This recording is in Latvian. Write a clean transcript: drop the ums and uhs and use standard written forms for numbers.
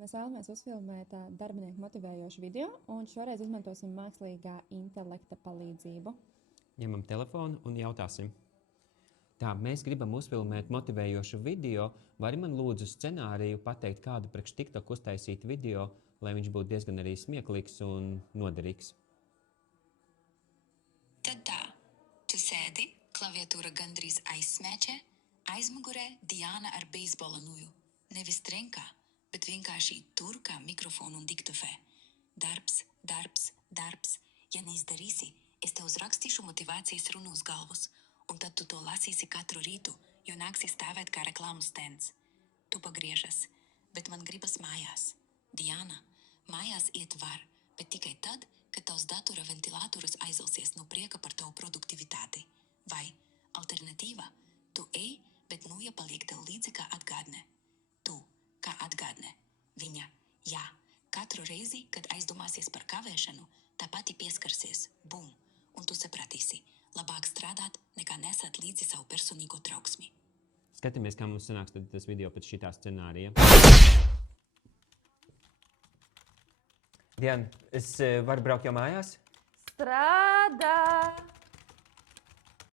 Mēs vēlamies uzfilmēt darbinieku motivējošu video, un šoreiz izmantosim mākslīgā intelekta palīdzību. Ņemam telefonu un jautāsim. Tā, mēs gribam uzfilmēt motivējošu video. Vari man lūdzu scenāriju pateikt, kādu priekš TikTok uztaisīt video, lai viņš būtu diezgan arī smieklīgs un noderīgs? Tad tā, tu sēdi, klaviatūra gandrīz aizsmēķē, aizmugurē Diana ar beisbola nuju. Nevis trenkā, bet vienkārši tur kā mikrofonu un diktofē. Darbs, darbs, darbs. Ja neizdarīsi, es tev uzrakstīšu motivācijas runu uz galvas, un tad tu to lasīsi katru rītu, jo nāksi stāvēt kā reklāmu stends. Tu pagriežas, bet man gribas mājās. Diana, mājās iet var, bet tikai tad, kad tavs datora ventilators aizilsies no prieka par tavu produktivitāti. Vai, alternatīva, tu ej, bet nuja paliek tev līdzi kā atgādne. Tu, kā atgādne. Viņa, jā, katru reizi, kad aizdomāsies par kavēšanu, tā pati pieskarsies, bum, un tu sapratīsi, labāk strādāt, nekā nesāt līdzi savu personīgo trauksmi. Skatāmies, kā mums sanāks tad tas video pēc šitā scenārija. Diana, es varu braukt jau mājās? Strādā!